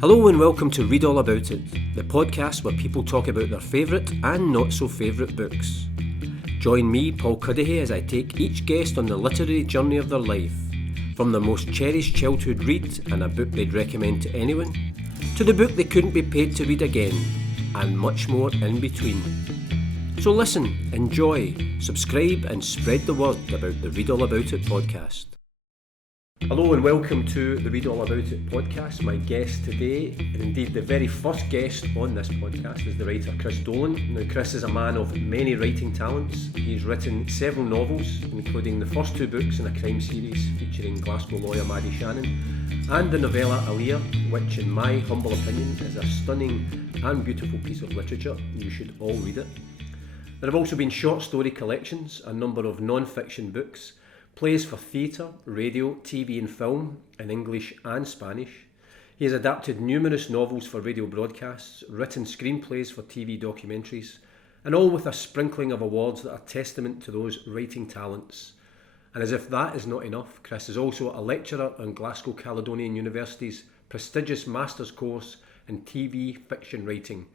Hello and welcome to Read All About It, the podcast where people talk about their favourite and not so favourite books. Join me, Paul Cudahy, as I take each guest on the literary journey of their life, from their most cherished childhood read and a book they'd recommend to anyone, to the book they couldn't be paid to read again, and much more in between. So listen, enjoy, subscribe and spread the word about the Read All About It podcast. Hello and welcome to the Read All About It podcast. My guest today, and indeed the very first guest on this podcast, is the writer Chris Dolan. Now, Chris is a man of many writing talents. He's written several novels, including the first two books in a crime series featuring Glasgow lawyer Maddie Shannon, and the novella Aaliyah, which in my humble opinion is a stunning and beautiful piece of literature. You should all read it. There have also been short story collections, a number of non-fiction books, plays for theatre, radio, TV and film in English and Spanish. He has adapted numerous novels for radio broadcasts, written screenplays for TV documentaries, and all with a sprinkling of awards that are testament to those writing talents. And as if that is not enough, Chris is also a lecturer on Glasgow Caledonian University's prestigious master's course in TV fiction writing.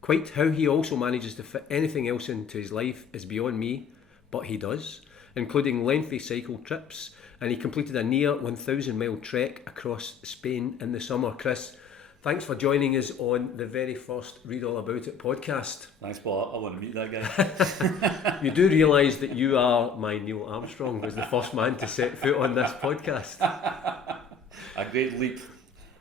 Quite how he also manages to fit anything else into his life is beyond me, but he does, including lengthy cycle trips, and he completed a near 1,000 mile trek across Spain in the summer. Chris, thanks for joining us on the very first Read All About It podcast. Thanks, Paul. I want to meet that guy. You do realise that you are my Neil Armstrong, was the first man to set foot on this podcast. A great leap.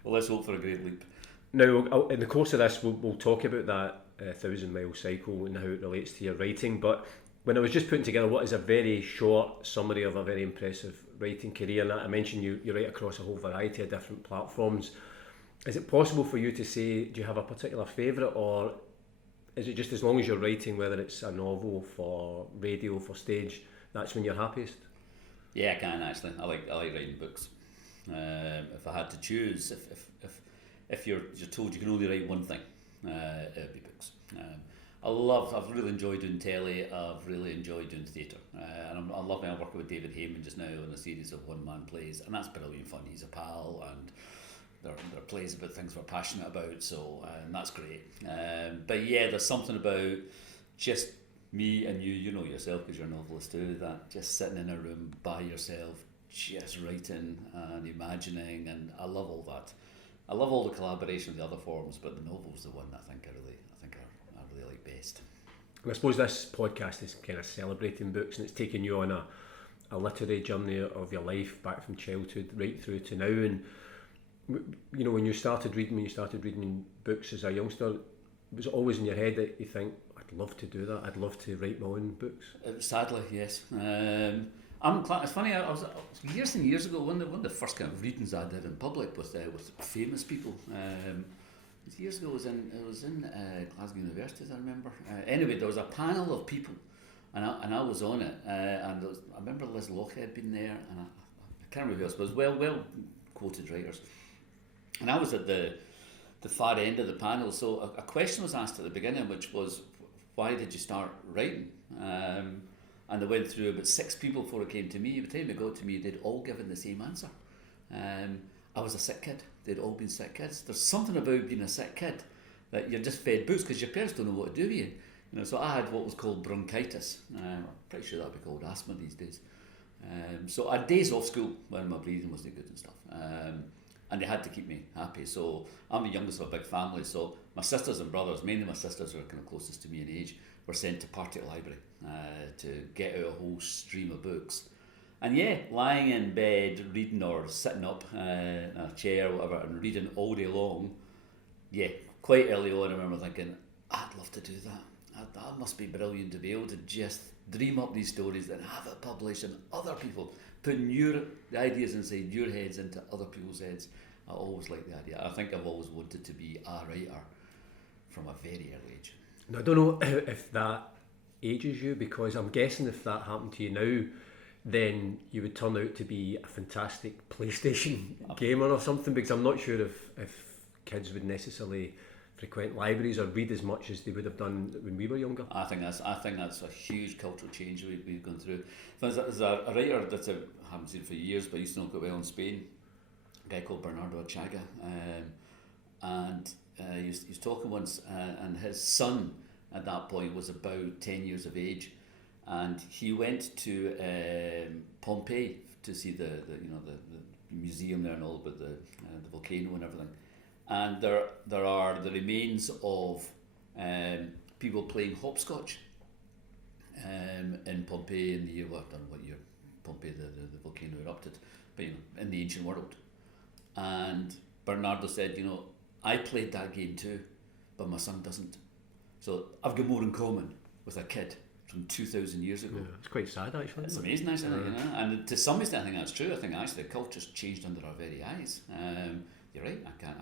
Well, let's hope for a great leap. Now, in the course of this, we'll talk about that 1,000 mile cycle and how it relates to your writing, but when I was just putting together what is a very short summary of a very impressive writing career, and I mentioned you write across a whole variety of different platforms, is it possible for you to say, do you have a particular favourite, or is it just as long as you're writing, whether it's a novel, for radio, for stage, that's when you're happiest? Yeah, I can actually. I like writing books. If I had to choose, if you're told you can only write one thing, it'd be books. I've really enjoyed doing telly, I've really enjoyed doing theatre, and I'm loving working with David Heyman just now on a series of one-man plays, and that's brilliant fun. He's a pal, and they're plays about things we're passionate about, so and that's great. But yeah, there's something about just me and you know yourself, because you're a novelist too, that just sitting in a room by yourself, just writing and imagining, and I love all that. I love all the collaboration of the other forms, but the novel's the one that I think I really like best. And I suppose this podcast is kind of celebrating books, and it's taking you on a literary journey of your life, back from childhood right through to now. And you know, when you started reading books as a youngster, was it always in your head that you think, I'd love to do that, I'd love to write my own books? Sadly, yes. It's funny. I was years and years ago, one of the first kind of readings I did in public with famous people. Years ago, it was in Glasgow University, as I remember. Anyway, there was a panel of people, and I was on it. I remember Liz Lochhead had been there, and I can't remember who else, but it was well quoted writers. And I was at the far end of the panel, so a question was asked at the beginning, which was, why did you start writing? And they went through about 6 people before it came to me. By the time it got to me, they'd all given the same answer. I was a sick kid. They'd all been sick kids. There's something about being a sick kid that you're just fed books because your parents don't know what to do with you. You know, so I had what was called bronchitis. I'm pretty sure that would be called asthma these days. So I had days off school when my breathing wasn't good and stuff. And they had to keep me happy. So I'm the youngest of a big family. So my sisters and brothers, mainly my sisters who are kind of closest to me in age, were sent to Partick Library to get out a whole stream of books. And yeah, lying in bed, reading, or sitting up in a chair or whatever, and reading all day long, yeah, quite early on I remember thinking, I'd love to do that. That must be brilliant to be able to just dream up these stories and have it published, and other people putting the ideas inside your heads into other people's heads. I always liked the idea. I think I've always wanted to be a writer from a very early age. Now, I don't know if that ages you, because I'm guessing if that happened to you now, then you would turn out to be a fantastic PlayStation gamer or something, because I'm not sure if kids would necessarily frequent libraries or read as much as they would have done when we were younger. I think that's a huge cultural change we've gone through. There's a writer that I haven't seen for years, but I used to know quite well in Spain, a guy called Bernardo Achaga, and he was talking once, and his son at that point was about 10 years of age, and he went to Pompeii to see the museum there and all about the volcano and everything, and there are the remains of people playing hopscotch in Pompeii in the year, I don't know what year Pompeii the volcano erupted, but in the ancient world. And Bernardo said, I played that game too, but my son doesn't. So I've got more in common with a kid from 2,000 years ago. Yeah, it's quite sad actually. It's amazing actually, and to some extent I think that's true. I think actually the culture's changed under our very eyes. You're right. I can't.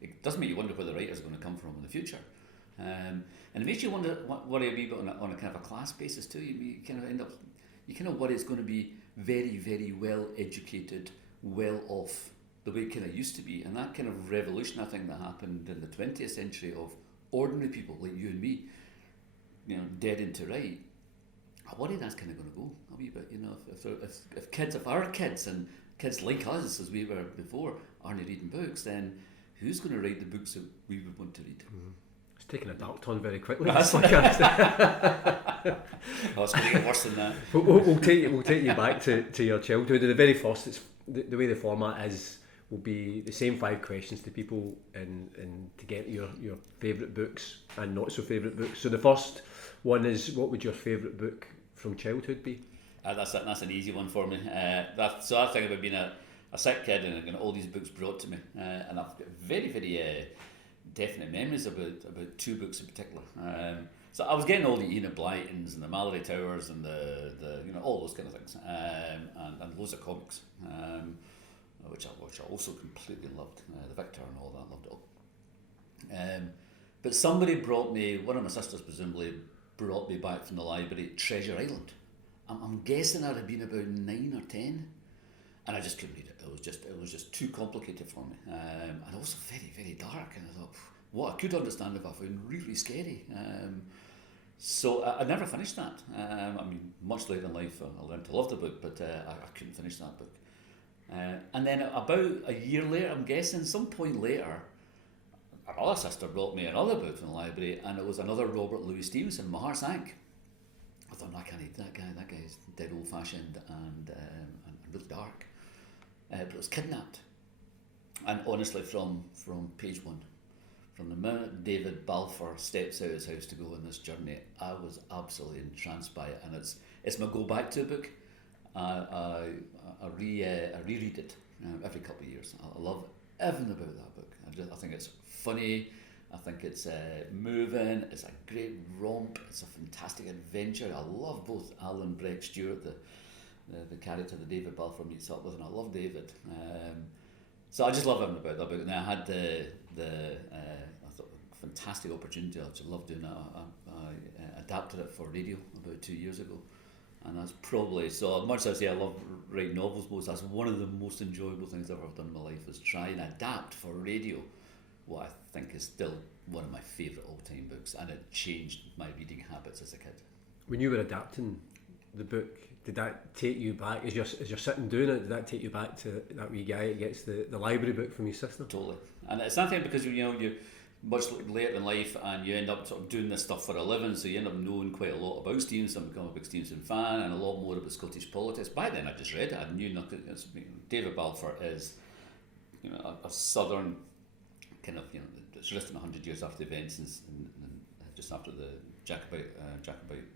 It does make you wonder where the writer's going to come from in the future, and it makes you worry a wee bit on a kind of a class basis too. You kind of worry it's going to be very, very well educated, well off, the way it kind of used to be, and that kind of revolution I think that happened in the 20th century of ordinary people like you and me, dead into right. I worry that's kind of going to go a wee bit. If our kids and kids like us, as we were before, aren't reading books, then who's going to write the books that we would want to read? Mm-hmm. It's taking a dark turn very quickly. It's going to get worse than that. We'll take you back to your childhood. The very first, it's the way the format is, will be the same 5 questions to people and to get your favourite books and not so favourite books. So the first one is, what would your favourite book from childhood be? That's an easy one for me. So I think about being a sick kid and all these books brought to me, and I've got very, very definite memories about 2 books in particular. So I was getting all the Enid Blytons and the Mallory Towers and the all those kind of things, and loads of comics, which I also completely loved. The Victor and all that, loved it all. But somebody brought me, one of my sisters presumably brought me back from the library, Treasure Island. I'm guessing I'd have been about 9 or 10, and I just couldn't read it. It was just too complicated for me, and also very, very dark. And I thought, what I could understand if I found really scary. So I never finished that. Much later in life, I learned to love the book, but I couldn't finish that book. And then about a year later, I'm guessing, some point later, another sister brought me another book from the library, and it was another Robert Louis Stevenson, My Heart Sank. I thought, I can't read that guy. That guy's dead old-fashioned and really dark. But it was Kidnapped. And honestly, from page 1, from the minute David Balfour steps out of his house to go on this journey, I was absolutely entranced by it. And it's my go-back-to book. I reread it every couple of years. I love everything about that book. I think it's funny. I think it's moving. It's a great romp. It's a fantastic adventure. I love both Alan Breck Stewart, the character that David Balfour meets up with, and I love David. So I just love everything about that book. And I had I thought fantastic opportunity. I just love doing that. I adapted it for radio about 2 years ago. And that's probably, so as much as I say I love writing novels most, that's one of the most enjoyable things I've ever done in my life, is try and adapt for radio what I think is still one of my favourite all-time books, and it changed my reading habits as a kid. When you were adapting the book, did that take you back, as you're sitting doing it, did that take you back to that wee guy that gets the library book from his sister? Totally. And it's something because you're much later in life and you end up sort of doing this stuff for a living, so you end up knowing quite a lot about Stevenson, become a big Stevenson fan, and a lot more about Scottish politics. By then I just read it, I knew nothing. David Balfour is a southern kind of, it's written 100 years after the events and just after the Jacobite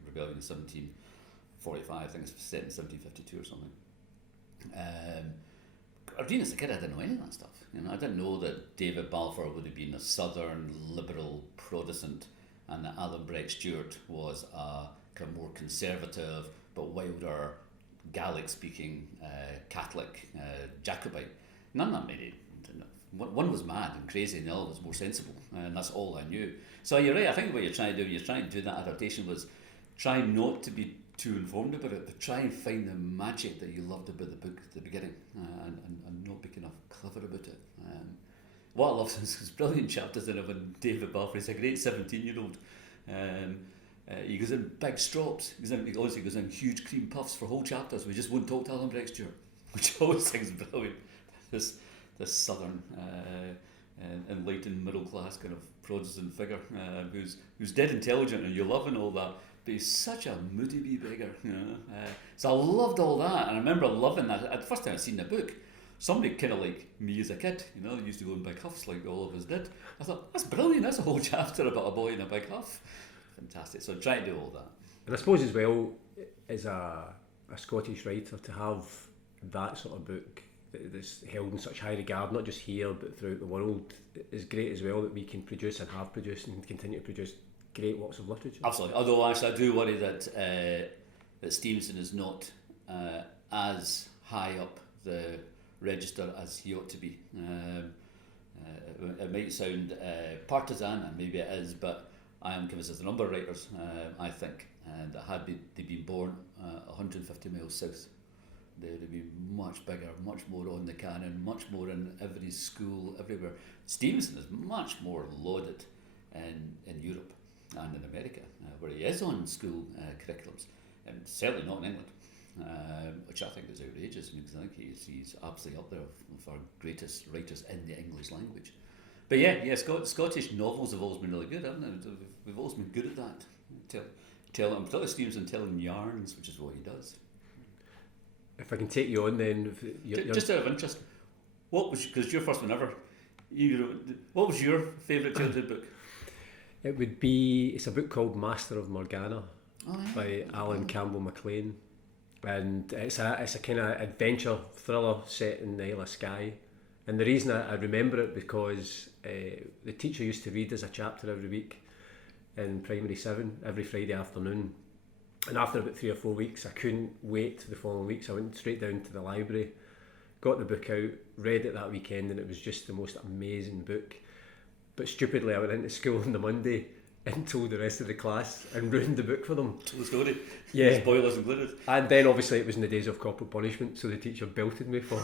rebellion in 1745, I think it's set in 1752 or something. Reading as a kid, I didn't know any of that stuff. I didn't know that David Balfour would have been a southern liberal Protestant, and that Alan Breck Stewart was a kind of more conservative but wilder Gaelic-speaking Catholic Jacobite. None of that made it. One was mad and crazy, and the other was more sensible, and that's all I knew. So you're right. I think what you're trying to do that adaptation was try not to be too informed about it, but try and find the magic that you loved about the book at the beginning, and not be kind of clever about it. What I love is brilliant chapters in it when David Balfour, he's a great 17-year-old. He goes in big strops. He also goes in huge cream puffs for whole chapters. We just won't talk to Alan Breck Stewart, which I always think is brilliant. This southern enlightened middle class kind of Protestant figure who's dead intelligent and you love and all that, but he's such a moody wee beggar, you know. So I loved all that, and I remember loving that. At the first time I seen the book, somebody kind of like me as a kid, you know, used to go in big huffs like all of us did. I thought, that's brilliant, that's a whole chapter about a boy in a big huff. Fantastic. So I tried to do all that. And I suppose as well, as a Scottish writer, to have that sort of book that's held in such high regard, not just here but throughout the world, is great as well, that we can produce and have produced and continue to produce great works of literature. Absolutely. Although actually I do worry that Stevenson is not as high up the register as he ought to be. It might sound partisan, and maybe it is, but I am convinced there's a number of writers, I think, that had they been born 150 miles south, they would have been much bigger, much more on the canon, much more in every school, everywhere. Stevenson is much more lauded in Europe and in America, where he is on school curriculums, and certainly not in England, which I think is outrageous, because I think he's absolutely up there with our greatest writers in the English language. But yeah, Scottish novels have always been really good, haven't they? We've always been good at that. Particularly Stevenson telling yarns, which is what he does. If I can take you on then, just out of interest, what was, because your first one ever, what was your favourite childhood book? It would be, it's a book called Master of Morgana by Alan Campbell MacLean, and it's a kind of adventure thriller set in the Isle of Skye. And the reason I remember it, because the teacher used to read us a chapter every week in primary 7 every Friday afternoon, and after about 3 or 4 weeks I couldn't wait the following week, so I went straight down to the library, got the book out, read it that weekend, and it was just the most amazing book. But stupidly I went into school on the Monday and told the rest of the class and ruined the book for them. Told the story? Yeah. Spoilers included? And then obviously it was in the days of corporal punishment, so the teacher belted me for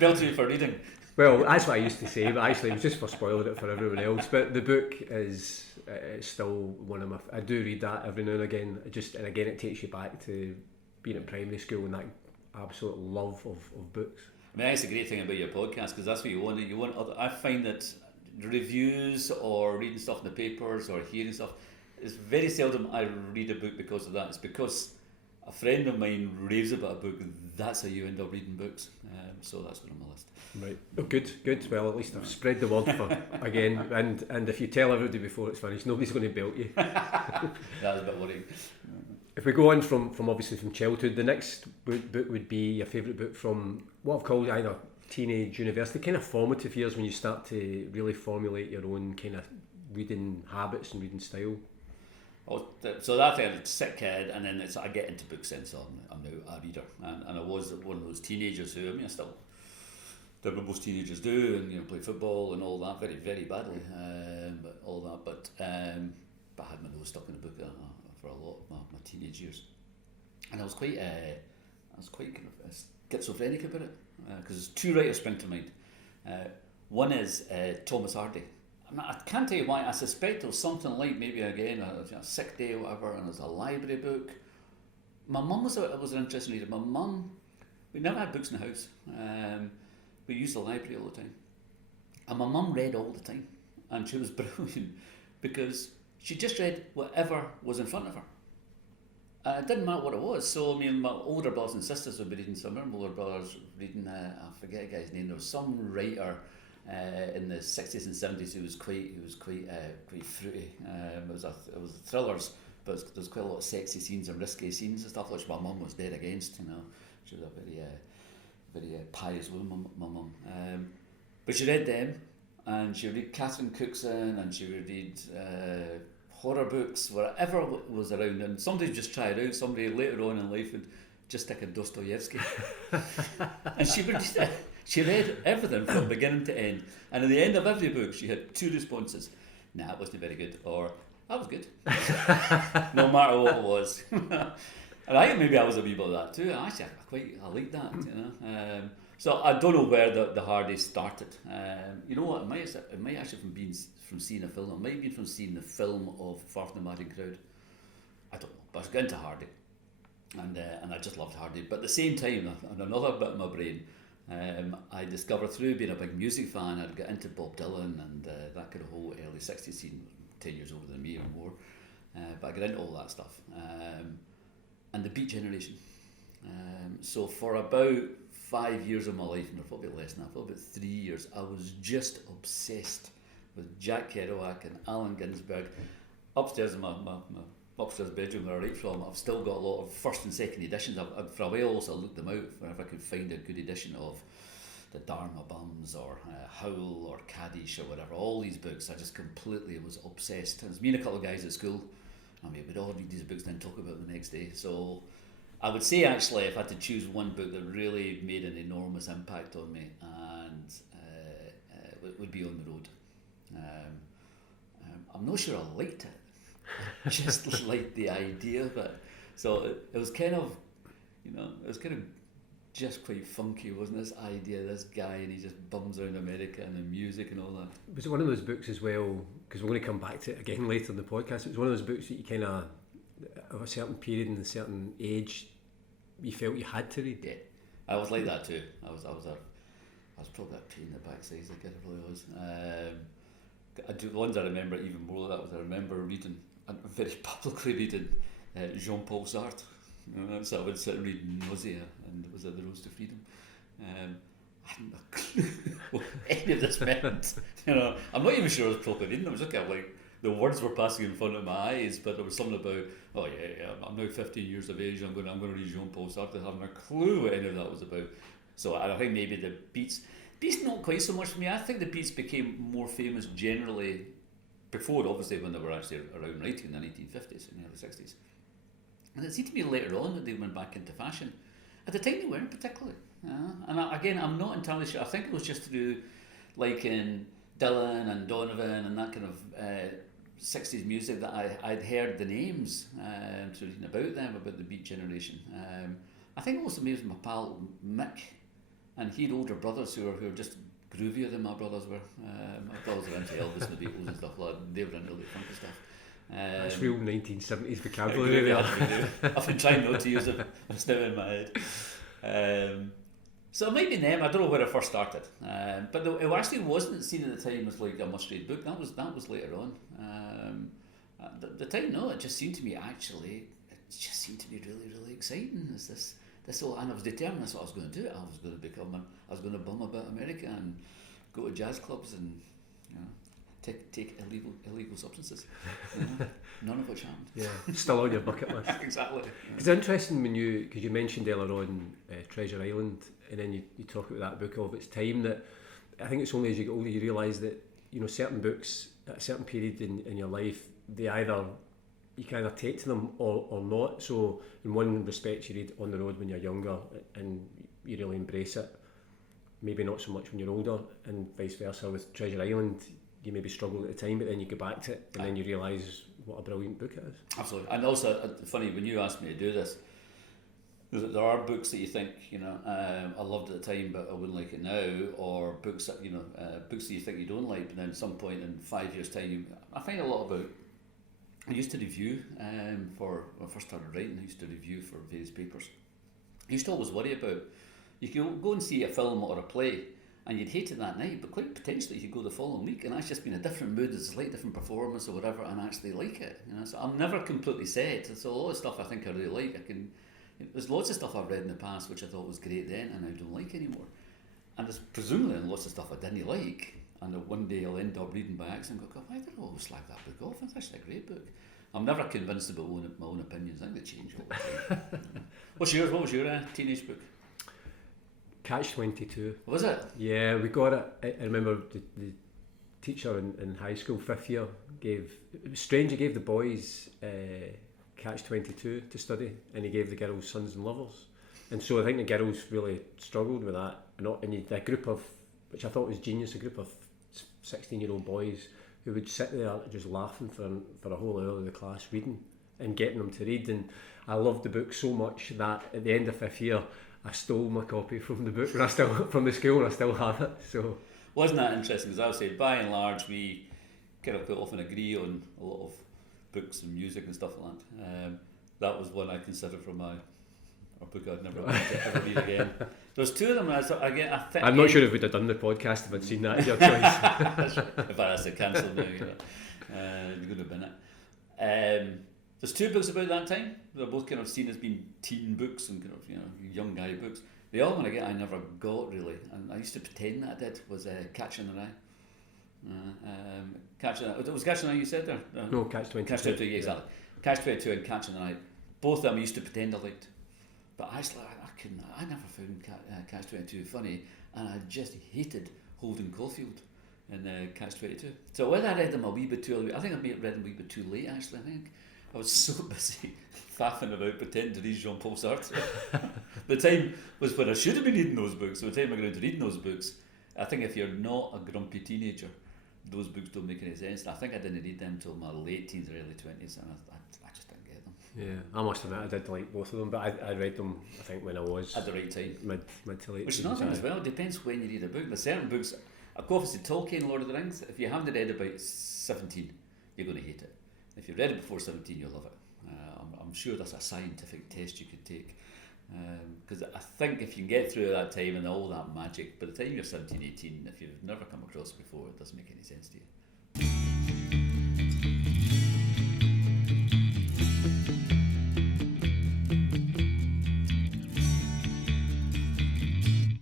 belted you for reading? Well, that's what I used to say, but actually it was just for spoiling it for everyone else. But the book is still one of my... I do read that every now and again. And again it takes you back to being in primary school and that absolute love of books. I mean, that's the great thing about your podcast, because that's what you want. You want other, I find that reviews or reading stuff in the papers or hearing stuff, it's very seldom I read a book because of that. It's because a friend of mine raves about a book, and that's how you end up reading books. So that's one on my list. Right. Oh, good. Well, at least I've spread the word for again. And if you tell everybody before it's finished, nobody's going to belt you. That's a bit worrying. If we go on from obviously from childhood, the next book would be your favourite book from what I've called either teenage, university, kind of formative years, when you start to really formulate your own kind of reading habits and reading style. So that's a sick kid, and then I get into books, and so I'm now a reader, and I was one of those teenagers who, I mean, I still did what most teenagers do, and play football and all that very, very badly, but I had my nose stuck in a book for a lot of my teenage years, and I was quite kind of schizophrenic about it, because there's two writers spring to mind. One is Thomas Hardy. I can't tell you why. I suspect it was something like maybe again a sick day or whatever, and it was a library book. My mum was an interesting reader. My mum, we never had books in the house. We used the library all the time, and my mum read all the time, and she was brilliant because she just read whatever was in front of her. It didn't matter what it was. So I mean, my older brothers and sisters would be reading. So I remember my older brothers reading. I forget a guy's name. There was some writer in the 60s and 70s who was quite fruity. It was thrillers, but there was quite a lot of sexy scenes and risque scenes and stuff, which my mum was dead against. She was a very pious woman, my mum. But she read them, and she would read Catherine Cookson, and she would read horror books, whatever was around. And somebody would just try it out. Somebody later on in life would just stick a Dostoevsky, and she would just. She read everything from beginning to end, and at the end of every book she had two responses: "Nah, it wasn't very good," or "That was good," no matter what it was. And I think maybe I was a wee bit of that too. Actually, I like that, So I don't know where the Hardy started. You know what? It might actually from seeing a film. It might have been from seeing the film of Far From the Madding Crowd. I don't know, but I was getting to Hardy, and I just loved Hardy. But at the same time, on another bit of my brain, I discovered through being a big music fan, I'd got into Bob Dylan and that kind of whole early 60s scene, 10 years older than me or more. But I got into all that stuff. And the Beat Generation. So for about 5 years of my life, and probably less than that, probably about 3 years, I was just obsessed with Jack Kerouac and Allen Ginsberg. Upstairs in my upstairs bedroom where I write from, I've still got a lot of first and second editions. I've for a while also looked them out whenever I could find a good edition of the Dharma Bums or Howl or Kaddish or whatever. All these books, I just completely was obsessed. And it's me and a couple of guys at school, I mean, we'd all read these books and then talk about them the next day. So I would say actually, if I had to choose one book that really made an enormous impact on me, and it would be On the Road. I'm not sure I liked it. I just liked the idea of it. So it was kind of, just quite funky, wasn't this idea, this guy, and he just bums around America and the music and all that. Was it one of those books as well, because we're going to come back to it again later in the podcast, it was one of those books that you kind of, of a certain period and a certain age, you felt you had to read? Yeah, I was like that too. I was probably a pain in the backside, I guess it really was. The ones I remember even more of that was I remember reading, and very publicly reading, Jean-Paul Sartre. So I would sit and read Nausea and it was The Road to Freedom. I hadn't a clue what any of this meant. I'm not even sure I was properly reading. I was just kind of like, the words were passing in front of my eyes, but there was something about, I'm now 15 years of age, I'm going to read Jean-Paul Sartre, having a clue what any of that was about. So I think maybe the Beats not quite so much for me. I think the Beats became more famous generally before, obviously, when they were actually around writing in the 1950s and the early 60s. And it seemed to be later on that they went back into fashion. At the time, they weren't particularly. And I'm not entirely sure. I think it was just through liking Dylan and Donovan and that kind of 60s music that I'd heard the names, through reading about them, about the Beat Generation. I think also maybe it was my pal Mick, and he had older brothers who were just groovier than my brothers were. My brothers were into Elvis and the Beatles and stuff like that. They were into all the funky stuff. That's real 1970s vocabulary there. I've been trying not to use it. It's now in my head. So it might be them. I don't know where I first started, but it actually wasn't seen at the time as like a must-read book. That was later on. At the time, no, it just seemed to me really, really exciting. Is this all? And I was determined that's what I was going to do. I was going to bum about America and go to jazz clubs and take illegal substances. None of which happened. Yeah, still on your bucket list. Exactly. It's interesting because you mentioned earlier on Treasure Island, and then you talk about that book of its time. That I think it's only as you get older you realise that certain books at a certain period in your life, you can either take to them or not. So in one respect you read On the Road when you're younger and you really embrace it, maybe not so much when you're older, and vice versa with Treasure Island. You maybe struggled at the time, but then you go back to it and then you realise what a brilliant book it is. Absolutely. And also, funny, when you asked me to do this, there are books that you think, I loved at the time, but I wouldn't like it now, or books that, books that you think you don't like, but then at some point in 5 years' time, I find a lot about, I used to review, when I first started writing, I used to review for various papers. I used to always worry about, you could go and see a film or a play, and you'd hate it that night, but quite potentially you could go the following week and actually just be in a different mood, it's a slightly different performance or whatever, and actually like it. So I'm never completely set. So a lot of stuff I think I really like. There's lots of stuff I've read in the past which I thought was great then and I don't like anymore. And there's presumably lots of stuff I didn't like, and that one day I'll end up reading by accident and go, God, why did I always slag that book off? It's actually a great book. I'm never convinced about my own opinions. I think they change all the time. What's yours? What was your teenage book? Catch-22. Was it? Yeah, we got it. I remember the teacher in high school, 5th year, it was strange, he gave the boys Catch-22 to study, and he gave the girls Sons and Lovers. And so I think the girls really struggled with that. And you, a group of, which I thought was genius, a group of 16-year-old boys who would sit there just laughing for a whole hour of the class reading and getting them to read. And I loved the book so much that at the end of 5th year, I stole my copy from the book from the school, and I still have it. So wasn't that interesting? Because I would say, by and large, we kind of quite often agree on a lot of books and music and stuff like that. That was one I considered for my a book I'd never want to ever read again. There's two of them. I think I'm not sure if we'd have done the podcast if I'd seen that as your choice. If I had to cancel now, you could have been it. There's two books about that time. They're both kind of seen as being teen books and kind of young guy books. The other one I never got really, and I used to pretend that I did, was Catch in the Rye. It was Catch in the Rye you said there? No, Catch 22. Catch 22, exactly. Yeah. Catch 22 and Catch in the Rye. Both of them I used to pretend I liked. But actually, I never found Catch 22 funny, and I just hated Holden Caulfield in Catch 22. So whether I read them a wee bit too early, I think I may have read them a wee bit too late actually, I think. I was so busy faffing about pretending to read Jean-Paul Sartre. The time was when I should have been reading those books. So the time I got into reading those books, I think if you're not a grumpy teenager, those books don't make any sense. And I think I didn't read them until my late teens or early 20s, and I just didn't get them. Yeah, I must admit I did like both of them, but I read them, I think, when I was at the right time, mid to late. Which is another thing as well. It depends when you read a book. There's certain books, obviously Tolkien, Lord of the Rings. If you haven't read about 17, you're going to hate it. If you've read it before 17, you'll love it. I'm sure that's a scientific test you could take. Because I think if you can get through that time and all that magic, by the time you're 17, 18, if you've never come across it before, it doesn't make any sense to you.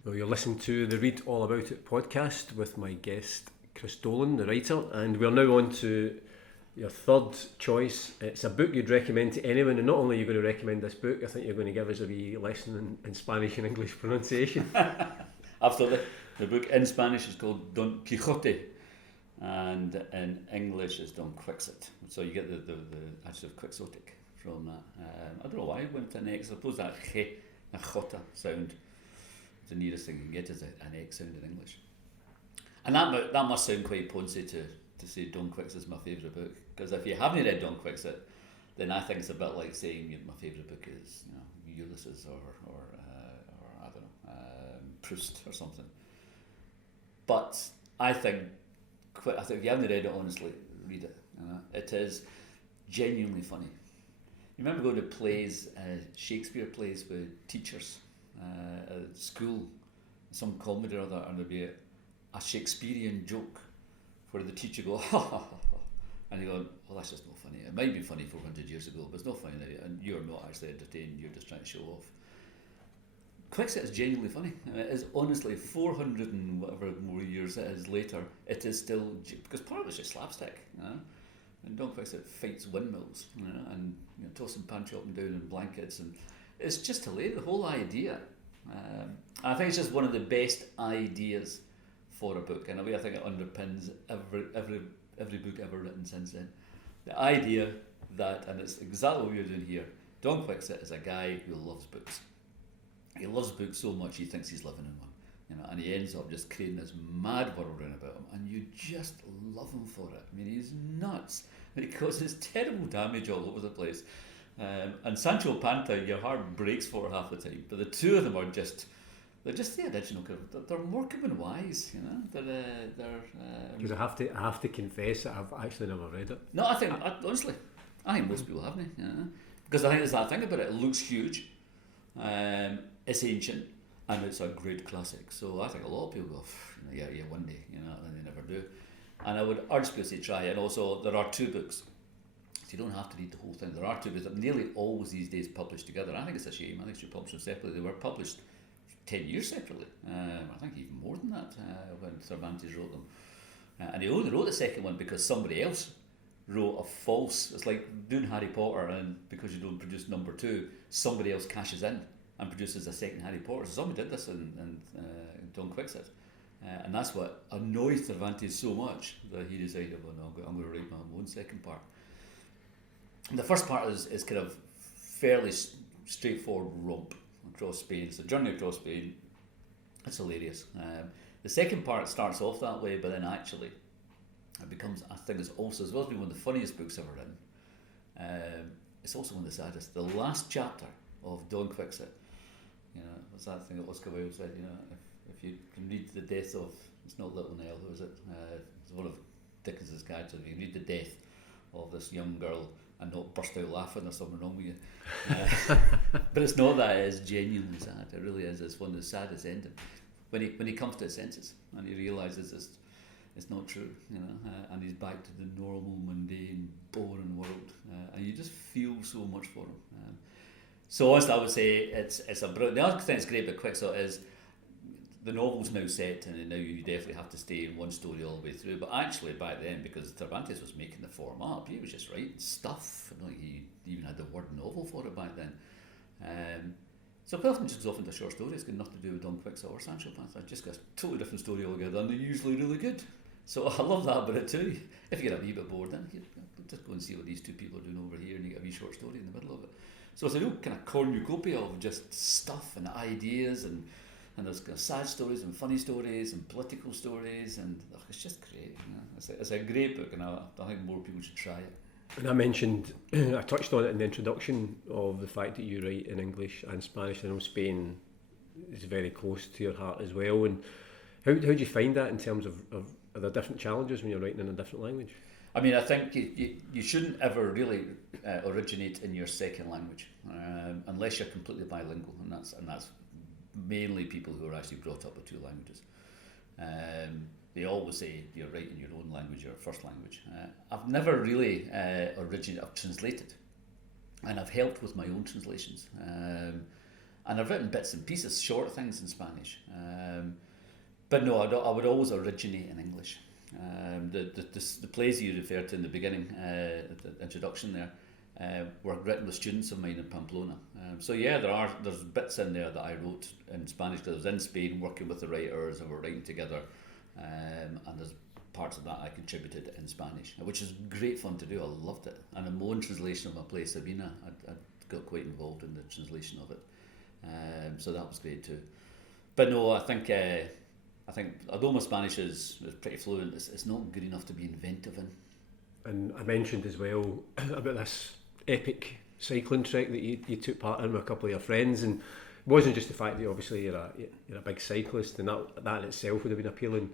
Well, you're listening to the Read All About It podcast with my guest Chris Dolan, the writer, and we're now on to your third choice. It's a book you'd recommend to anyone, and not only are you going to recommend this book, I think you're going to give us a wee lesson in Spanish and English pronunciation. Absolutely. The book in Spanish is called Don Quixote, and in English is Don Quixote. So you get the adjective quixotic from that. I don't know why I went to an X. I suppose that jota sound, the nearest thing you can get is an X sound in English. And that must sound quite poncy to say Don Quixote is my favourite book, because if you haven't read Don Quixote, then I think it's a bit like saying my favourite book is Ulysses or I don't know, Proust or something. But I think if you haven't read it, honestly, read it. It is genuinely funny. You remember going to plays, Shakespeare plays with teachers at school, some comedy or other, and there'd be a Shakespearean joke where the teacher go, ha ha ha, and you go, well, that's just not funny. It might be funny 400 years ago, but it's not funny now, and you're not actually entertained, you're just trying to show off. Quixote is genuinely funny. It is honestly 400 and whatever more years it is later, it is still, because part of it's just slapstick, and Don Quixote fights windmills, and tossing pantry up and down in blankets, and it's just hilarious, the whole idea. I think it's just one of the best ideas for a book, and I think it underpins every book ever written since then. The idea that, and it's exactly what we're doing here, Don Quixote is a guy who loves books. He loves books so much he thinks he's living in one, and he ends up just creating this mad world around about him, and you just love him for it. I mean, he's nuts, and he causes terrible damage all over the place. And Sancho Panza, your heart breaks for half the time, but the two of them are just. They're just the original. They're Morecambe wise, Because I have to confess that I've actually never read it. No, honestly, I think most people haven't. Because I think there's that thing about it. It looks huge, it's ancient, and it's a great classic. So I think a lot of people go, yeah, one day, and they never do. And I would urge people to try it. And also, there are two books. So you don't have to read the whole thing. There are two books that are nearly always these days published together. I think it's a shame. I think they should publish them separately. They were published 10 years separately. I think even more than that when Cervantes wrote them. And he only wrote the second one because somebody else wrote a false, it's like doing Harry Potter, and because you don't produce number 2, somebody else cashes in and produces a second Harry Potter. So somebody did this in Don Quixote. And that's what annoyed Cervantes so much that he decided, well, no, I'm going to write my own second part. And the first part is kind of fairly straightforward romp across Spain. It's a journey across Spain. It's hilarious. The second part starts off that way, but then actually it becomes, I think it's also, as well as being one of the funniest books ever written, it's also one of the saddest. The last chapter of Don Quixote, what's that thing that Oscar Wilde said, if you can read the death of, it's not Little Nell, who is it? It's one of Dickens's characters. If you can read the death of this young girl and not burst out laughing or something wrong with you. But it's not that, it is genuinely sad. It really is. It's one of the saddest ending. When he comes to his senses and he realises it's not true, and he's back to the normal, mundane, boring world, and you just feel so much for him. So honestly, I would say it's a brilliant. The other thing that's great about Quicksort is the novel's now set, and now you definitely have to stay in one story all the way through. But actually, back then, because Cervantes was making the form up, he was just writing stuff. He even had the word novel for it back then. So quite often just goes off into short stories. It's got nothing to do with Don Quixote or Sancho Panza. Just got a totally different story altogether, and they're usually really good. So I love that about it too. If you get a wee bit bored, then you just go and see what these two people are doing over here, and you get a wee short story in the middle of it. So it's a real kind of cornucopia of just stuff and ideas, and there's kind of sad stories and funny stories and political stories, and it's just great. It's a great book, and I think more people should try it. And I mentioned, I touched on it in the introduction of the fact that you write in English and Spanish. I know Spain is very close to your heart as well. And how do you find that in terms of are there different challenges when you're writing in a different language? I mean, I think you shouldn't ever really originate in your second language unless you're completely bilingual, and that's mainly people who are actually brought up with two languages. They always say you're writing your own language, your first language. I've never really originated. I've translated, and I've helped with my own translations, and I've written bits and pieces, short things in Spanish. But no, I would always originate in English. The plays you referred to in the beginning, the introduction there, were written with students of mine in Pamplona. So yeah, there's bits in there that I wrote in Spanish because I was in Spain working with the writers and we're writing together, and there's parts of that I contributed in Spanish, which is great fun to do. I loved it. And in my own translation of my play Sabina, I got quite involved in the translation of it, so that was great too. But no, I think although my Spanish is pretty fluent, it's not good enough to be inventive in. And I mentioned as well about this epic cycling trek that you took part in with a couple of your friends, and it wasn't just the fact that obviously you're a big cyclist, and that in itself would have been appealing,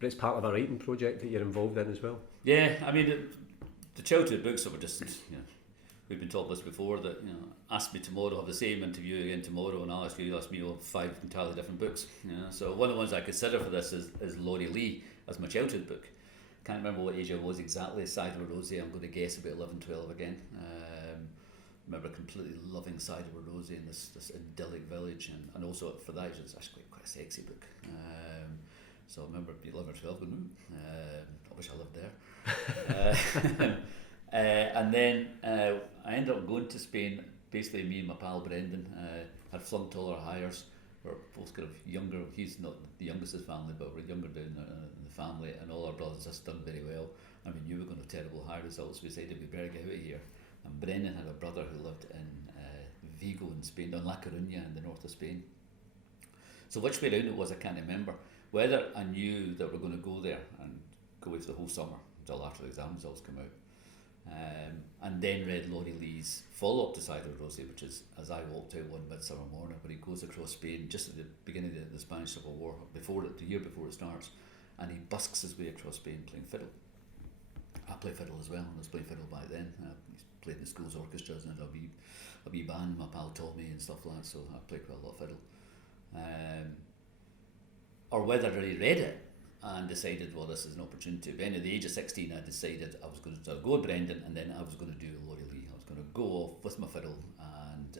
but it's part of a writing project that you're involved in as well. Yeah, I mean the childhood books that were just, we've been taught this before, that ask me tomorrow, have the same interview again tomorrow, and I'll ask me 5 entirely different books. So one of the ones I consider for this is Laurie Lee as my childhood book. Can't remember what age I was exactly. Cider with Rosie, I'm going to guess about 11, 12 again. Remember completely loving Cider with Rosie in this idyllic village, and also for that it was actually quite a sexy book. So I remember being 11 or 12 going, I wish I lived there. And then I ended up going to Spain. Basically, me and my pal Brendan had flunked all our hires. We're both kind of younger. He's not the youngest of his family, but we're younger down in the family, and all our brothers have done very well. And we knew we were going to have terrible high results. We decided we better get out of here. And Brendan had a brother who lived in Vigo in Spain, in La Coruña in the north of Spain. So which way round it was, I can't remember. Whether I knew that we're going to go there and go away for the whole summer until after the exam results come out. And then read Laurie Lee's follow-up to Cider Rosie, which is As I Walked Out One Midsummer Morning, where he goes across Spain just at the beginning of the Spanish Civil War, the year before it starts, and he busks his way across Spain playing fiddle. I play fiddle as well, and I was playing fiddle back then. I played in the school's orchestras and had a wee band, my pal Tommy and stuff like that, so I played quite a lot of fiddle. Or whether he read it and decided, well, this is an opportunity. Then at the age of 16, I decided I was going to go with Brendan, and then I was going to do Laurie Lee. I was going to go off with my fiddle and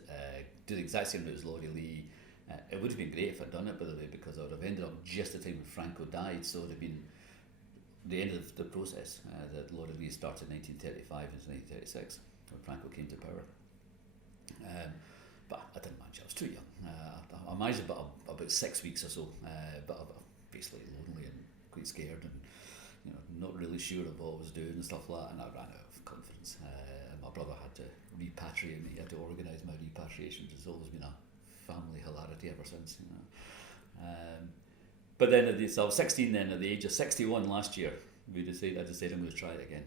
do the exact same route as Laurie Lee. It would have been great if I'd done it, by the way, because I would have ended up just the time when Franco died, so it would have been the end of the process. That Laurie Lee started in 1935 and 1936, when Franco came to power. But I didn't manage, I was too young. I managed about 6 weeks or so, but I was basically lonely and quite scared, and not really sure of what I was doing and stuff like that, and I ran out of confidence. And my brother had to repatriate me. He had to organise my repatriation, which has always been a family hilarity ever since. But then so I was 16 then. At the age of 61 last year, I decided I'm going to try it again.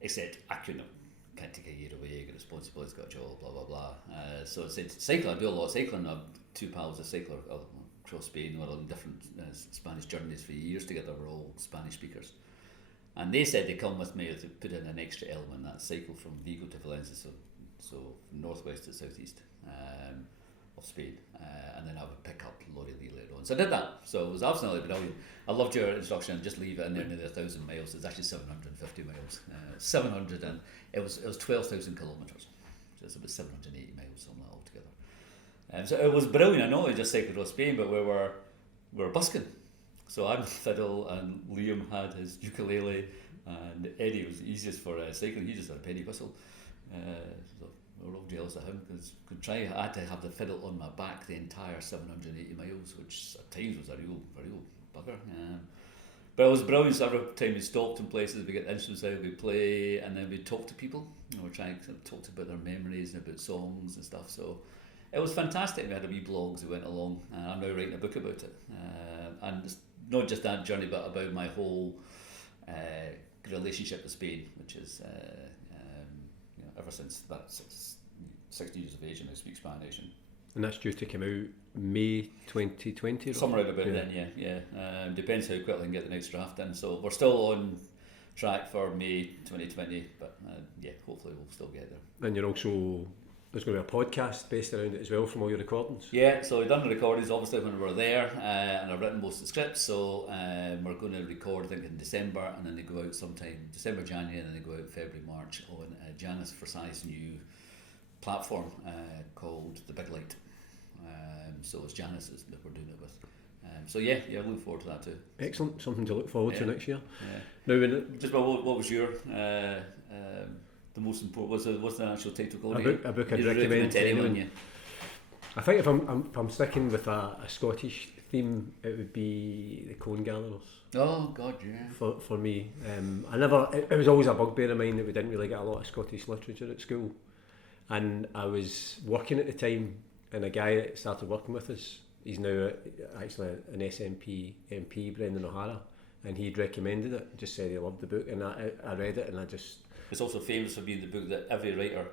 Except I can't take a year away, get responsibilities, got a job, blah blah blah. So I said cycling. I do a lot of cycling. I have 2 pals that cycle across Spain. We're on different Spanish journeys for years together. We're all Spanish speakers. And they said they come with me to put in an extra element, that cycle from Vigo to Valencia, so from northwest to southeast of Spain, and then I would pick up Lorry Lee later on. So I did that. So it was absolutely brilliant. I loved your instruction. Just leave it in there nearly 1,000 miles. It's actually 750 miles. 700, and it was 12,000 kilometres. So it's about 780 miles, something like that altogether. So it was brilliant. I know I just cycled across Spain, but we were busking. So I had fiddle, and Liam had his ukulele, and Eddie was the easiest for cycling. He just had a penny whistle. So we were all jealous of him because I had to have the fiddle on my back the entire 780 miles, which at times was a real bugger. But it was brilliant. So every time we stopped in places, we get instruments out, we play, and then we talk to people. We're trying to talk about their memories and about songs and stuff. So it was fantastic. We had a wee blogs that went along, and I'm now writing a book about it. And it's not just that journey, but about my whole relationship with Spain, which is ever since that 16 years of age, and I speak Spanish. And that's due to come out May 2020? Somewhere about then, yeah. Depends how quickly I can get the next draft in. So we're still on track for May 2020, but hopefully we'll still get there. And you're also, there's going to be a podcast based around it as well from all your recordings? Yeah, so we've done the recordings obviously when we were there, and I've written most of the scripts, so we're going to record I think in December, and then they go out sometime December, January, and then they go out February, March on Janice Forsyth's new platform called The Big Light. So it's Janice that we're doing it with. So yeah, looking forward to that too. Excellent, something to look forward to next year. Yeah. Now, just what was your the most important? What's the actual title called? A book I'd recommend to anyone. Yeah. I think if I'm sticking with a Scottish theme, it would be the Cone Gatherers. Oh God, yeah. For me, it was always a bugbear of mine that we didn't really get a lot of Scottish literature at school, and I was working at the time, and a guy that started working with us, he's now actually an SNP MP, Brendan O'Hara, and he'd recommended it, just said he loved the book, and I read it, and I just... It's also famous for being the book that every writer,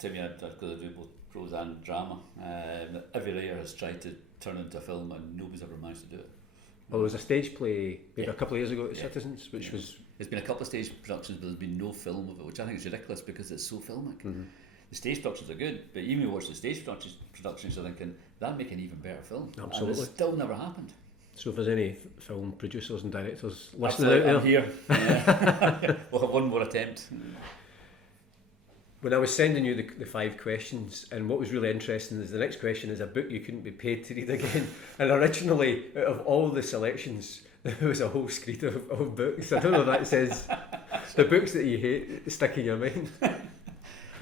to me, because I do both prose and drama, that every writer has tried to turn into a film, and nobody's ever managed to do it. Well, there was a stage play maybe a couple of years ago at Citizens, which was... There's been a couple of stage productions, but there's been no film of it, which I think is ridiculous because it's so filmic. Mm-hmm. The stage productions are good, but even when you watch the stage productions, you're thinking, that'd make an even better film. Absolutely. And it still never happened. So if there's any film producers and directors listening out there... I'm here. Yeah. We'll have one more attempt. When I was sending you the 5 questions, and what was really interesting is the next question is a book you couldn't be paid to read again. And originally, out of all the selections, there was a whole screed of books. I don't know if that says the books that you hate stick in your mind.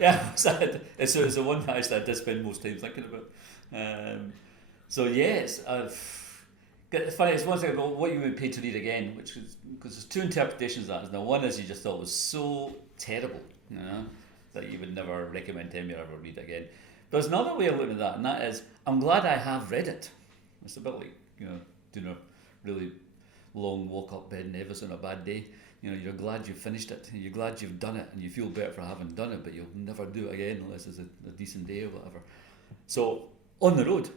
Yeah, it's the one that I did spend most time thinking about. So yes, it's one thing about what you would pay to read again, which is because there's 2 interpretations of that. Now, one is you just thought it was so terrible, that you would never recommend to anyone ever read it again. But there's another way of looking at that, and that is, I'm glad I have read it. It's a bit like doing a really long walk up bed Nevis on a bad day. You're glad you've finished it, you're glad you've done it, and you feel better for having done it, but you'll never do it again unless it's a decent day or whatever. So, on the road.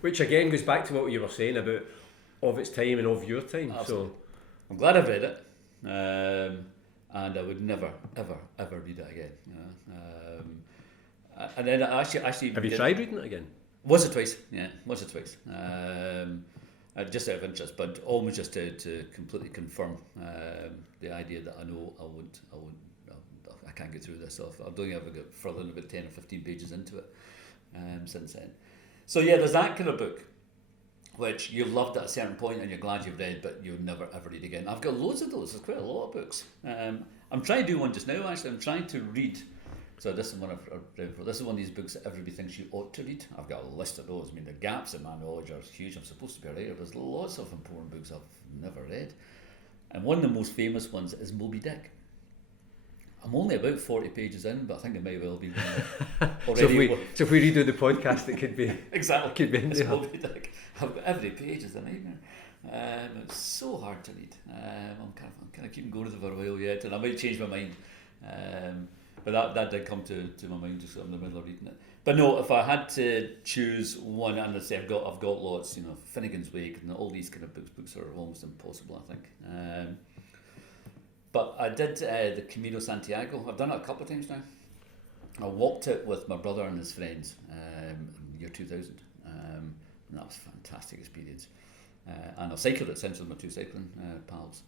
Which again goes back to what you were saying about of its time and of your time. Absolutely. So I'm glad I've read it, and I would never, ever, ever read it again. And then actually, have you tried reading it again? Once or twice, yeah, once or twice. Just out of interest, but almost just to completely confirm the idea that I know I can't get through this. So I don't think I've got further than about 10 or 15 pages into it since then. So yeah, there's that kind of book which you've loved at a certain point and you're glad you've read, but you'll never ever read again. I've got loads of those. There's quite a lot of books. I'm trying to do one just now. Actually, I'm trying to read. So this is one I've read for. This is one of these books that everybody thinks you ought to read. I've got a list of those. I mean, the gaps in my knowledge are huge. I'm supposed to be a writer. There's lots of important books I've never read. And one of the most famous ones is Moby Dick. I'm only about 40 pages in, but I think it may well be already. So if we redo the podcast, it could be exactly. Could be in there. Moby Dick. I've got every page is a nightmare. It's so hard to read. I'm kind of keeping going with it for a while yet, and I might change my mind. But that did come to my mind just in the middle of reading it. But no, if I had to choose one, and I say I've got lots, Finnegan's Wake and all these kind of books are almost impossible, I think. But I did the Camino Santiago. I've done it a couple of times now. I walked it with my brother and his friends in the year 2000, and that was a fantastic experience. And I cycled it since with my two cycling pals.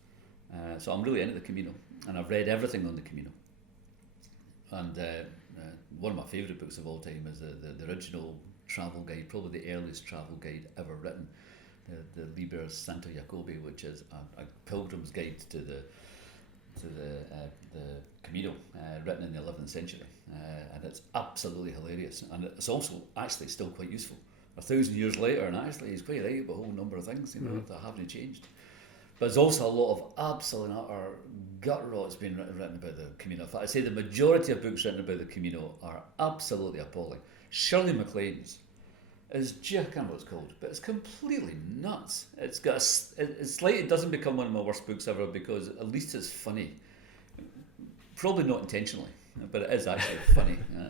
So I'm really into the Camino, and I've read everything on the Camino. And one of my favourite books of all time is the original travel guide, probably the earliest travel guide ever written, the Liber Santo Jacobi, which is a pilgrim's guide to the Camino, written in the 11th century, and it's absolutely hilarious, and it's also actually still quite useful 1,000 years later, and actually he's quite right about a whole number of things that haven't changed. But there's also a lot of absolute and utter gut rot's been written about the Camino. In fact, I'd say the majority of books written about the Camino are absolutely appalling. Shirley MacLaine's is just, I can't remember what it's called, but it's completely nuts. It's got it's like it doesn't become one of my worst books ever because at least it's funny. Probably not intentionally, but it is actually funny. Yeah.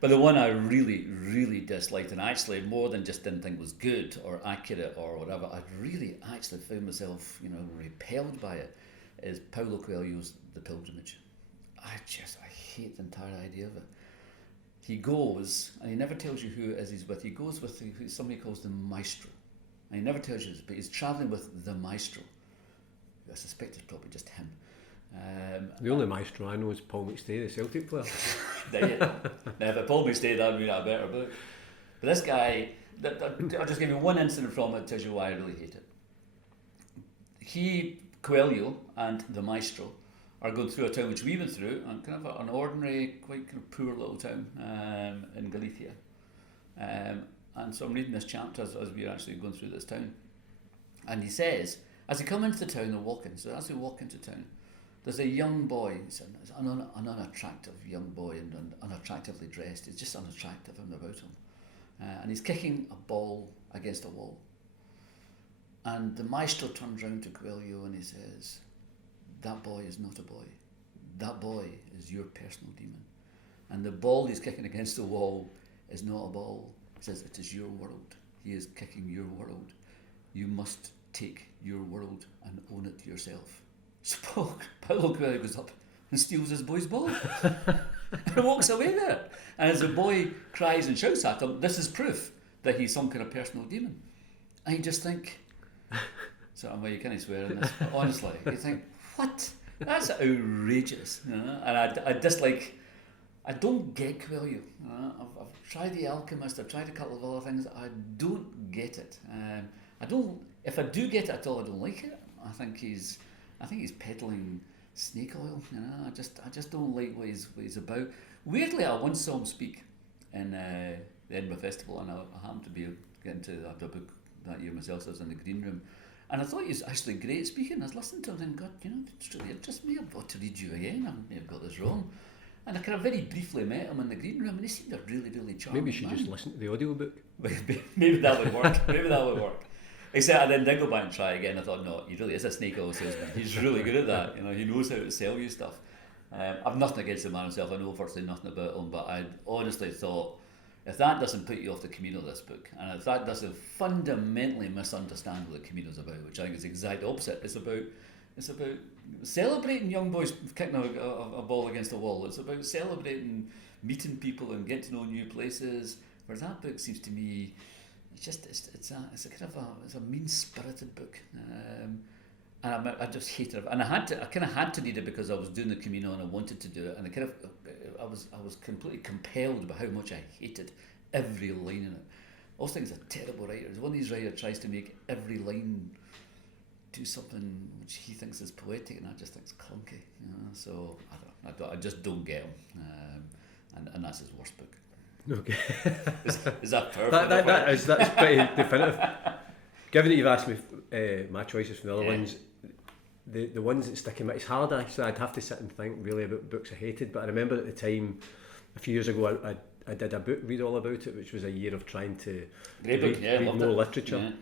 But the one I really, really disliked, and actually more than just didn't think was good or accurate or whatever, I really actually found myself, repelled by it, is Paulo Coelho's The Pilgrimage. I hate the entire idea of it. He goes, and he never tells you who it is he's with. He goes with who somebody calls the Maestro. And he never tells you this, but he's travelling with the Maestro. I suspect it's probably just him. The only Maestro I know is Paul McStay, the Celtic player. Now, if Paul McStay, that would be a better book. But this guy, I'll just give you one incident from it to tell you why I really hate it. Coelho and the Maestro are going through a town which we went through, and kind of an ordinary, quite kind of poor little town in Galicia. And so I'm reading this chapter as we're actually going through this town. And he says, as they come into the town, they're walking. So as they walk into town, there's a young boy, an unattractive young boy and unattractively dressed. He's just unattractive about him. And he's kicking a ball against a wall. And the Maestro turns round to Coelho and he says, that boy is not a boy. That boy is your personal demon. And the ball he's kicking against the wall is not a ball. He says, it is your world. He is kicking your world. You must take your world and own it yourself. So Paulo Coelho goes up and steals his boy's ball and walks away with it. And as the boy cries and shouts at him, this is proof that he's some kind of personal demon. And you just think, well, you can't swear in this, but honestly, you think, what? That's outrageous. And I don't get Coelho. I've tried The Alchemist, I've tried a couple of other things. I don't get it. If I do get it at all, I don't like it. I think he's peddling snake oil. I just don't like what he's about. Weirdly, I once saw him speak in the Edinburgh Festival, and I happened to be getting to the book that year myself. So I was in the green room, and I thought he was actually great speaking. I was listening to him and God, it's really interesting me. I've got to read you again. I may have got this wrong. And I kind of very briefly met him in the green room, and he seemed a really, really charming Maybe you should man. just listen to the audiobook. Maybe that would work. Except I then did go back and try again. I thought, no, he really is a snake oil salesman. He's really good at that. He knows how to sell you stuff. I've nothing against the man himself. I know virtually nothing about him, but I honestly thought, if that doesn't put you off the Camino, this book, and if that doesn't fundamentally misunderstand what the Camino's about, which I think is the exact opposite. It's about celebrating young boys kicking a ball against a wall. It's about celebrating meeting people and getting to know new places. Whereas that book seems to me, it's a mean-spirited book, and I just hate it. And I kind of had to read it because I was doing the Camino and I wanted to do it, and I was completely compelled by how much I hated every line in it. I also think he's a terrible writer. He's one of these writers who tries to make every line do something which he thinks is poetic, and I just think it's clunky. So I just don't get him, and that's his worst book. Okay. Is that perfect? That's pretty definitive. Given that you've asked me my choices from the other ones, the ones that stick in my, it's hard actually. I'd have to sit and think really about books I hated, but I remember at the time, a few years ago, I did a book, Read All About It, which was a year of trying to read more literature.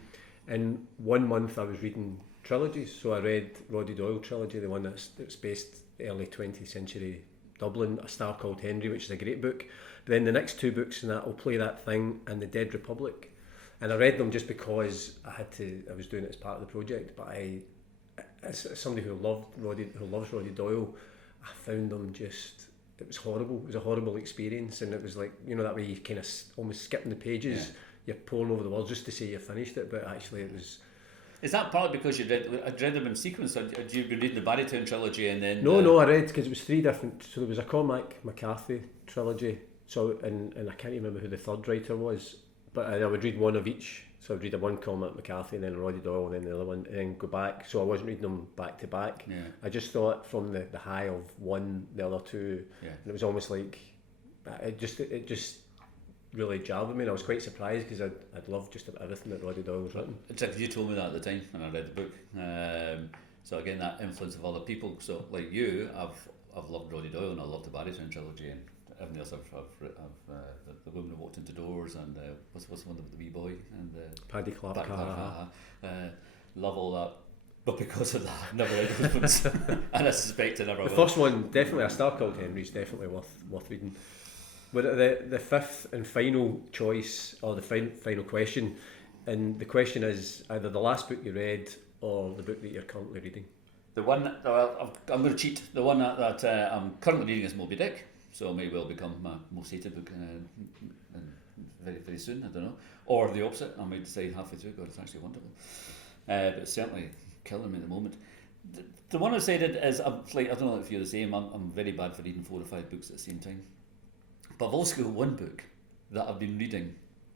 Yeah. In 1 month I was reading trilogies, so I read Roddy Doyle trilogy, the one that's based early 20th century Dublin, A Star Called Henry, which is a great book. But then the next two books in that will Play That Thing and The Dead Republic. And I read them just because I was doing it as part of the project, but as somebody who loves Roddy Doyle, I found them it was horrible. It was a horrible experience, and it was like, that way you kind of almost skipping the pages, you're pouring over the words just to say you finished it, but actually it was... Is that partly because you read them in sequence, or had you been reading the Barrytown trilogy and then... No, I read, because it was three different... So there was a Cormac McCarthy trilogy, so and I can't remember who the third writer was, but I would read one of each. So I'd read one Cormac McCarthy and then Roddy Doyle and then the other one, and then go back. So I wasn't reading them back to back. Yeah. I just thought from the high of one, the other two, and it was almost like... It just really jarred with me, and I was quite surprised because I'd loved just about everything that Roddy Doyle was written. Exactly, you told me that at the time when I read the book. So again, that influence of other people. So like you, I've loved Roddy Doyle and I loved the Barrytown trilogy, and everything else I've the Woman Who Walked Into Doors, and what's the one with the wee boy, and Paddy Clark. Love all that. But because of that, I've never read the ones, and I suspect I never will. The first one, definitely, A Star Called Henry, is definitely worth reading. But the fifth and final choice, or the final question, and the question is either the last book you read or the book that you're currently reading. The one, I'm going to cheat, the one that I'm currently reading is Moby Dick, so it may well become my most hated book very, very soon, I don't know. Or the opposite, I might decide halfway through, God, it's actually wonderful. But it's certainly killing me at the moment. The one I said is, I don't know if you're the same, I'm very bad for reading 4 or 5 books at the same time. But I've also got one book that I've been reading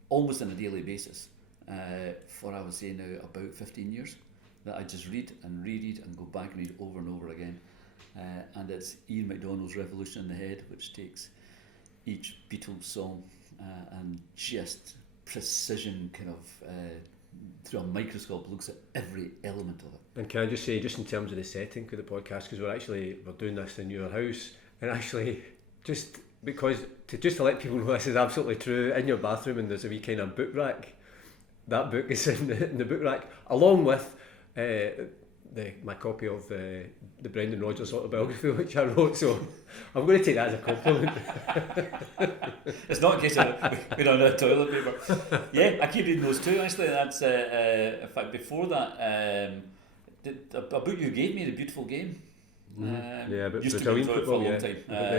almost on a daily basis for, I would say now, about 15 years, that I just read and reread and go back and read over and over again. And it's Ian MacDonald's Revolution in the Head, which takes each Beatles song and just precision kind of through a microscope looks at every element of it. And can I just say, just in terms of the setting for the podcast, because we're doing this in your house, and actually just to let people know this is absolutely true, in your bathroom and there's a wee kind of book rack. That book is in the book rack, along with my copy of the Brendan Rodgers autobiography, which I wrote, so I'm going to take that as a compliment. It's not in case we don't have toilet paper. Yeah, I keep reading those too, actually. That's in fact, before that, a book you gave me, The Beautiful Game. But used Brazilian to be football, for a long time.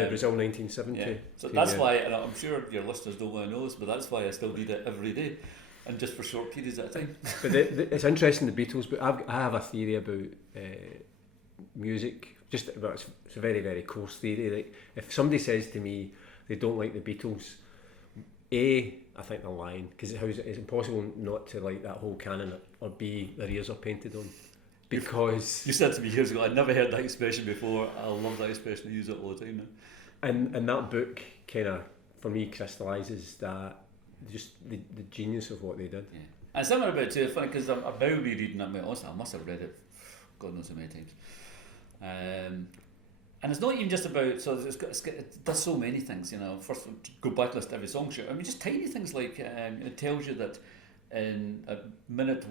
Brazil 1970. Yeah. So that's why, and I'm sure your listeners don't want to know this, but that's why I still read it every day, and just for short periods at a time. But it's interesting, the Beatles, but I have a theory about music. It's a very, very coarse theory. Like, if somebody says to me they don't like the Beatles, A, I think they're lying, because it's impossible not to like that whole canon, or B, their ears are painted on. Because you said to me years ago, I'd never heard that expression before. I love that expression. I use it all the time now. And that book kind of, for me, crystallises that, just the genius of what they did. Yeah. And something about it too, funny, because I'm about rereading it. I must have read it, God knows how many times. And it's not even just about, so it does so many things, First, go back list every song, sure. I mean, just tiny things like, it tells you that in a minute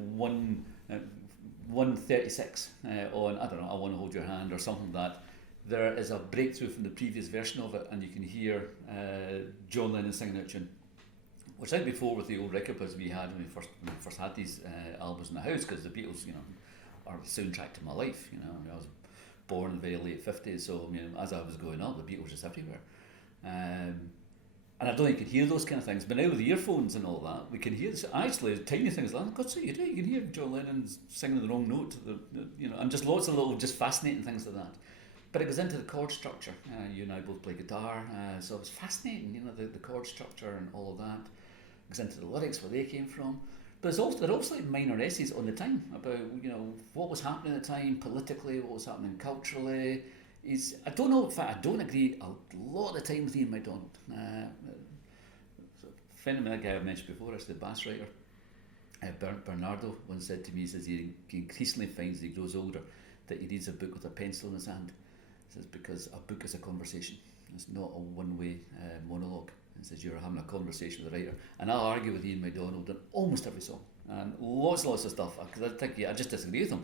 1:36 on, I don't know, I Want to Hold Your Hand or something, that there is a breakthrough from the previous version of it, and you can hear John Lennon singing that tune, which I think before with the old record players we had when we first had these albums in the house, because the Beatles, are the soundtrack to my life. I was born in the very late 50s, so as I was growing up, the Beatles were just everywhere. And I don't think you could hear those kind of things. But now with the earphones and all that, we can hear actually tiny things like that. God, so you do. You can hear John Lennon singing the wrong note, and just lots of little, just fascinating things like that. But it goes into the chord structure. You and I both play guitar, so it was fascinating. The chord structure and all of that. It goes into the lyrics, where they came from. But there are also like minor essays on the time about what was happening at the time politically, what was happening culturally. I don't know. In fact, I don't agree a lot of the time with Ian MacDonald. A friend of mine, that guy I mentioned before, is the bass writer, Bernardo, once said to me, he says he increasingly finds as he grows older that he reads a book with a pencil in his hand. He says because a book is a conversation. It's not a one-way monologue. He says you're having a conversation with a writer. And I'll argue with Ian MacDonald on almost every song. And lots of stuff, because I just disagree with him.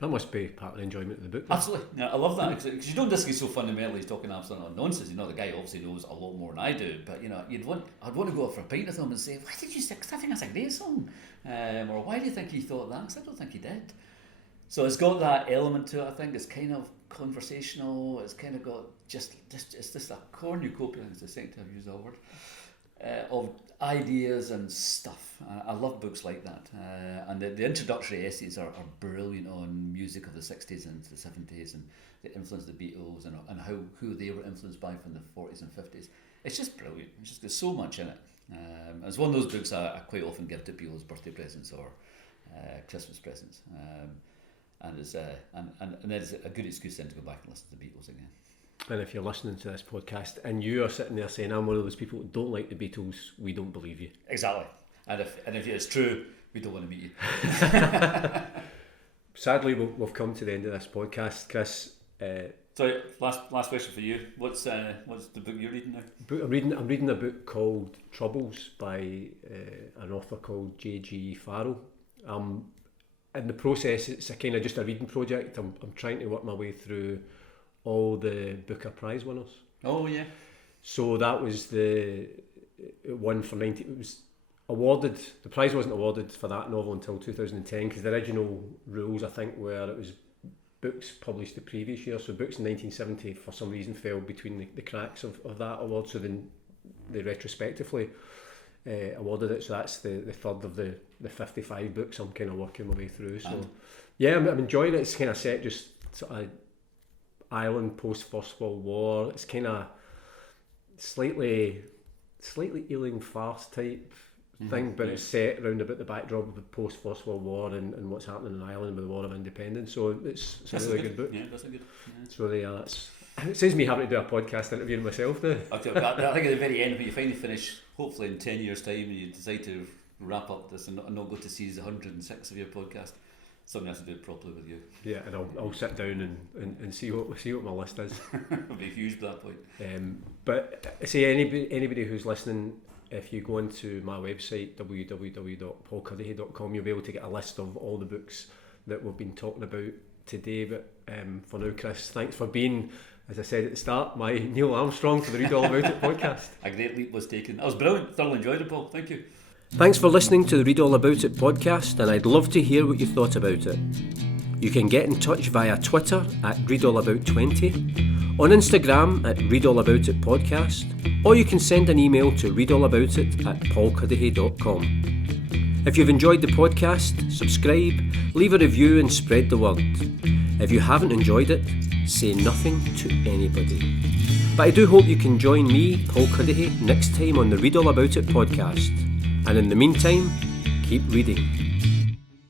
That must be part of the enjoyment of the book. Absolutely, yeah, I love that because you don't just get so fundamentally talking absolute nonsense. You know, the guy obviously knows a lot more than I do, but you know, I'd want to go out for a pint with him and say, "Why did you say? Because I think that's a great song," or "Why do you think he thought that?" Because I don't think he did. So it's got that element to it. I think it's kind of conversational. It's kind of got it's just a cornucopia. It's the second time I've used that word. Of ideas and stuff. I love books like that. And the introductory essays are brilliant on music of the 60s and the 70s and the influence of the Beatles and who they were influenced by from the 40s and 50s. It's just brilliant. It's just, there's so much in it. It's one of those books I quite often give to people as birthday presents or Christmas presents. And it's a good excuse then to go back and listen to the Beatles again. And if you're listening to this podcast and you are sitting there saying, I'm one of those people who don't like the Beatles, we don't believe you. Exactly. And if it's true, we don't want to meet you. Sadly, we've come to the end of this podcast, Chris. Sorry, last question for you. What's the book you're reading now? I'm reading a book called Troubles by an author called J.G. Farrell. In the process, it's a kind of just a reading project. I'm trying to work my way through all the Booker Prize winners. Oh yeah. So that was the one for 90. It was awarded. The prize wasn't awarded for that novel until 2010 because the original rules, I think, were it was books published the previous year. So books in 1970 for some reason fell between the cracks of that award. So then they retrospectively awarded it. So that's the third of the 55 books I'm kind of working my way through. So yeah, I'm enjoying it. It's kind of set just sort of Ireland post First World War. It's kind of slightly Ealing farce type thing, but it's set around about the backdrop of the post First World War and what's happening in Ireland with the War of Independence. So it's a really good book. Yeah, that's a good. Yeah. So it says me having to do a podcast interviewing myself now. I think at the very end, when you finally finish, hopefully in 10 years' time, and you decide to wrap up this and not go to season 106 of your podcast. Something has to do it properly with you. Yeah, and I'll sit down and see what my list is. It'll be huge at that point. But say anybody who's listening, if you go into my website www.paulcuddihy.com, you'll be able to get a list of all the books that we've been talking about today. But for now, Chris, thanks for being, as I said at the start, my Neil Armstrong for the Read All About It podcast. A great leap was taken. That was brilliant. Thoroughly enjoyed it, Paul. Thank you. Thanks for listening to the Read All About It podcast, and I'd love to hear what you thought about it. You can get in touch via Twitter at ReadAllAbout20, on Instagram at ReadAllAboutItPodcast, or you can send an email to readallaboutit@paulcuddihy.com. If you've enjoyed the podcast, subscribe, leave a review and spread the word. If you haven't enjoyed it, say nothing to anybody. But I do hope you can join me, Paul Cuddihy, next time on the Read All About It podcast. And in the meantime, keep reading.